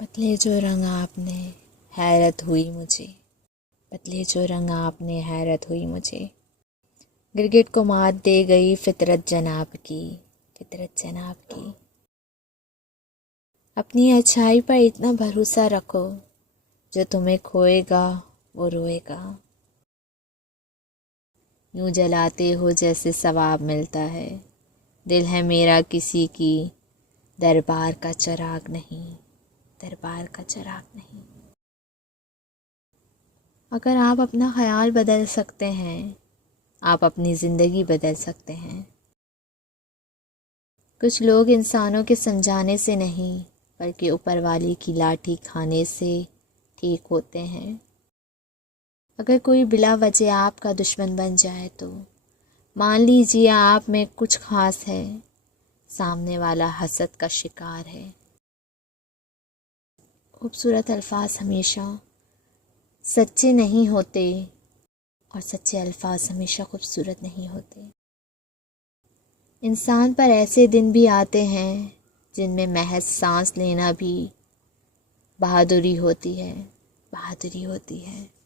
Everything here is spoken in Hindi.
बदले जो रंग आपने हैरत हुई मुझे, बदले जो रंग आपने हैरत हुई मुझे। गिरगिट को मात दे गई फितरत जनाब की, फितरत जनाब की। अपनी अच्छाई पर इतना भरोसा रखो, जो तुम्हें खोएगा वो रोएगा। यूं जलाते हो जैसे सवाब मिलता है, दिल है मेरा किसी की दरबार का चिराग नहीं, दरबार का चिराग नहीं। अगर आप अपना ख्याल बदल सकते हैं, आप अपनी ज़िंदगी बदल सकते हैं। कुछ लोग इंसानों के समझाने से नहीं बल्कि ऊपर वाली की लाठी खाने से ठीक होते हैं। अगर कोई बिला वजह आपका दुश्मन बन जाए तो मान लीजिए आप में कुछ खास है, सामने वाला हसद का शिकार है। खूबसूरत अल्फाज हमेशा सच्चे नहीं होते और सच्चे अल्फाज हमेशा खूबसूरत नहीं होते। इंसान पर ऐसे दिन भी आते हैं जिनमें महज सांस लेना भी बहादुरी होती है, बहादुरी होती है।